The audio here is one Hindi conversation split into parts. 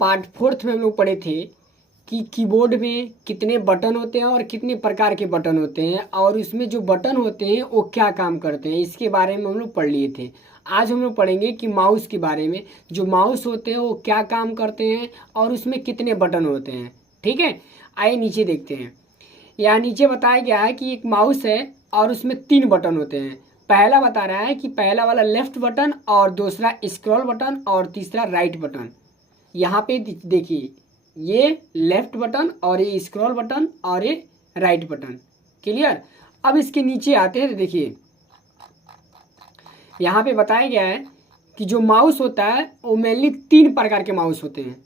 पार्ट 4 में हम लोग पढ़े थे कि कीबोर्ड में कितने बटन होते हैं और कितने प्रकार के बटन होते हैं और उसमें जो बटन होते हैं वो क्या काम करते हैं, इसके बारे में हम लोग पढ़ लिए थे। आज हम लोग पढ़ेंगे कि माउस के बारे में, जो माउस होते हैं वो क्या काम करते हैं और उसमें कितने बटन होते हैं। ठीक है, आइए नीचे देखते हैं। यहाँ नीचे बताया गया है कि एक माउस है और उसमें 3 बटन होते हैं। पहला बता रहा है कि पहला वाला लेफ्ट बटन और दूसरा स्क्रॉल बटन और तीसरा राइट बटन। यहाँ पे देखिए, ये लेफ्ट बटन और ये स्क्रॉल बटन और ये राइट बटन। क्लियर। अब इसके नीचे आते हैं तो देखिए यहाँ पे बताया गया है कि जो माउस होता है वो मेनली 3 प्रकार के माउस होते हैं।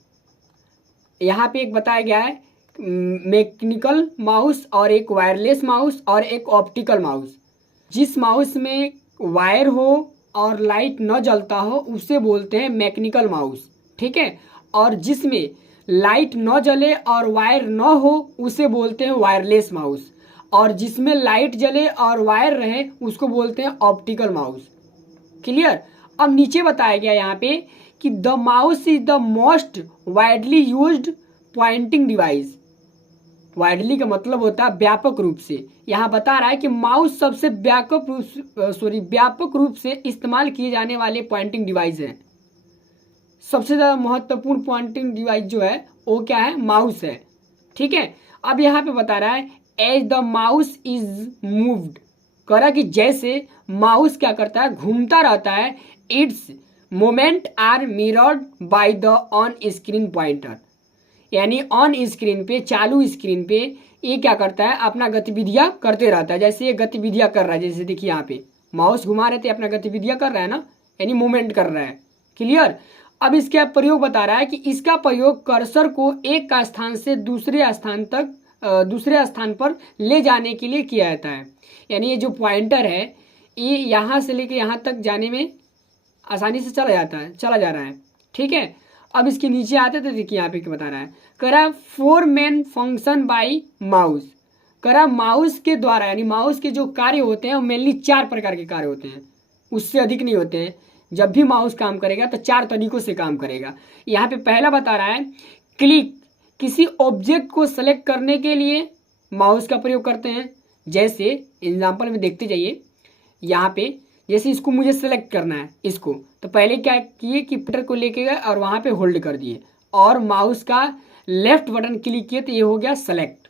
यहाँ पे एक बताया गया है मैकेनिकल माउस और एक वायरलेस माउस और एक ऑप्टिकल माउस। जिस माउस में वायर हो और लाइट न जलता हो उसे बोलते हैं मैकेनिकल माउस। ठीक है, और जिसमें लाइट न जले और वायर न हो उसे बोलते हैं वायरलेस माउस, और जिसमें लाइट जले और वायर रहे उसको बोलते हैं ऑप्टिकल माउस। क्लियर। अब नीचे बताया गया यहाँ पे कि the mouse is the most widely used pointing device. Widely का मतलब होता है व्यापक रूप से। यहाँ बता रहा है कि माउस सबसे व्यापक रूप से इस्तेमाल किए जाने वाले पॉइंटिंग डिवाइस है। सबसे ज़्यादा महत्वपूर्ण पॉइंटिंग डिवाइस जो है वो क्या है, माउस है। ठीक है, अब यहाँ पे बता रहा है as the mouse is moved, कह रहा कि जैसे माउस क्या करता है, घूमता रहता है। Its moment are mirrored by the on screen pointer, यानी ऑन स्क्रीन पे, चालू स्क्रीन पे ये क्या करता है, अपना गतिविधियां करते रहता है। जैसे ये गतिविधियां कर रहा है, जैसे देखिए यहाँ पे माउस घुमा रहे थे, अपना गतिविधियां कर रहा है ना, यानी मूवमेंट कर रहा है। क्लियर। अब इसका प्रयोग बता रहा है कि इसका प्रयोग कर्सर को एक का स्थान से दूसरे स्थान पर ले जाने के लिए किया जाता है। यानी ये जो पॉइंटर है ये यहाँ से लेके यहाँ तक जाने में आसानी से चला जा रहा है। ठीक है, अब इसके नीचे आते तो देखिए यहाँ पे क्या बता रहा है, करा 4 मेन फंक्शन बाय माउस। करा माउस के द्वारा, यानी माउस के जो कार्य होते हैं वो मेनली 4 प्रकार के कार्य होते हैं, उससे अधिक नहीं होते हैं। जब भी माउस काम करेगा तो 4 तरीकों से काम करेगा। यहाँ पे पहला बता रहा है क्लिक, किसी ऑब्जेक्ट को सेलेक्ट करने के लिए माउस का प्रयोग करते हैं। जैसे एग्जाम्पल में देखते जाइए, यहाँ पे जैसे इसको मुझे सेलेक्ट करना है इसको, तो पहले क्या किए कि पटर को लेके गए और वहाँ पे होल्ड कर दिए और माउस का लेफ्ट बटन क्लिक किए तो ये हो गया सेलेक्ट।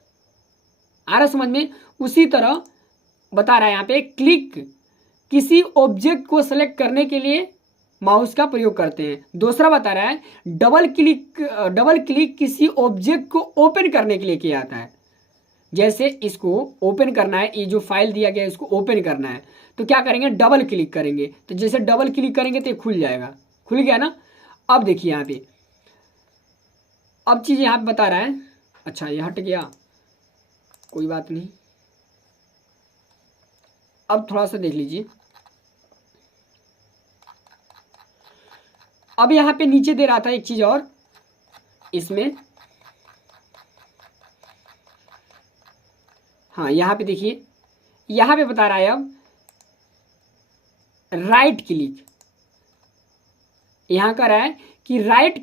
आ रहा समझ में। उसी तरह बता रहा है यहाँ पे क्लिक, किसी ऑब्जेक्ट को सेलेक्ट करने के लिए माउस का प्रयोग करते हैं। दूसरा बता रहा है डबल क्लिक किसी ऑब्जेक्ट को ओपन करने के लिए किया जाता है। जैसे इसको ओपन करना है, ये जो फाइल दिया गया है इसको ओपन करना है तो क्या करेंगे, डबल क्लिक करेंगे। तो जैसे डबल क्लिक करेंगे तो ये खुल जाएगा, खुल गया ना। अब देखिए यहाँ पे अब चीज यहाँ पे बता रहा है, अच्छा ये हट गया, कोई बात नहीं। अब थोड़ा सा देख लीजिए, अब यहाँ पे नीचे दे रहा था एक चीज और, इसमें हाँ यहाँ पे देखिए, यहाँ पे बता रहा है अब राइट क्लिक। यहाँ कह रहा है कि राइट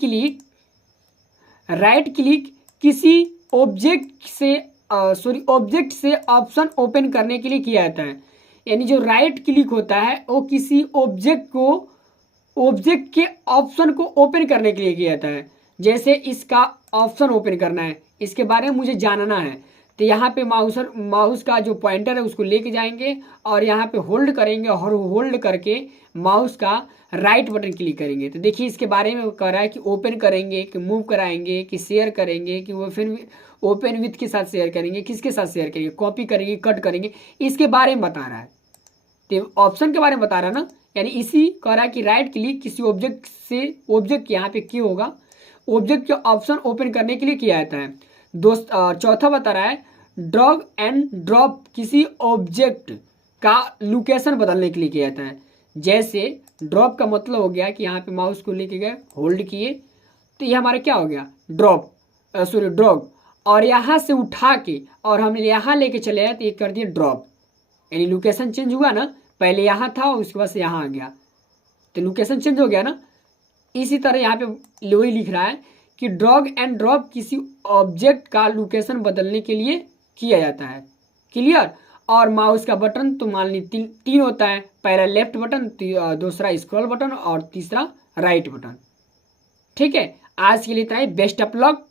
क्लिक किसी ऑब्जेक्ट से ऑप्शन ओपन करने के लिए किया जाता है। यानी जो राइट क्लिक होता है वो किसी ऑब्जेक्ट के ऑप्शन को ओपन करने के लिए किया जाता है। जैसे इसका ऑप्शन ओपन करना है, इसके बारे में मुझे जानना है, तो यहाँ पे माउस का जो पॉइंटर है उसको लेके जाएंगे और यहाँ पे होल्ड करेंगे और होल्ड करके माउस का राइट बटन क्लिक करेंगे। तो देखिए इसके बारे में कह रहा है कि ओपन करेंगे, कि मूव कराएंगे, कि शेयर करेंगे, कि वो फिर ओपन विथ के साथ शेयर करेंगे, किसके साथ शेयर करेंगे, कॉपी करेंगे, कट करेंगे, इसके बारे में बता रहा है। तो ऑप्शन के बारे में बता रहा है ना, यानी इसी कह रहा है कि राइट क्लिक किसी ऑब्जेक्ट यहाँ पे क्या होगा, ऑब्जेक्ट के ऑप्शन ओपन करने के लिए किया जाता है। चौथा बता रहा है ड्रैग एंड ड्रॉप, किसी ऑब्जेक्ट का लोकेशन बदलने के लिए किया जाता है। जैसे ड्रॉप का मतलब हो गया कि यहाँ पे माउस को लेके गए, होल्ड किए, तो ये हमारा क्या हो गया, ड्रॉग, और यहाँ से उठा के और हम यहाँ लेके चले आए तो ये कर दिए ड्रॉप, यानी लोकेशन चेंज हुआ ना, पहले यहाँ था उसके बाद से यहाँ आ गया तो लोकेशन चेंज हो गया ना। इसी तरह यहाँ पे वही लिख रहा है कि ड्रैग एंड ड्रॉप किसी ऑब्जेक्ट का लोकेशन बदलने के लिए किया जाता है। क्लियर। और माउस का बटन तो मान ली तीन होता है, पहला लेफ्ट बटन, दूसरा स्क्रॉल बटन और तीसरा राइट बटन। ठीक है, आज के लिए इतना ही। Best of luck.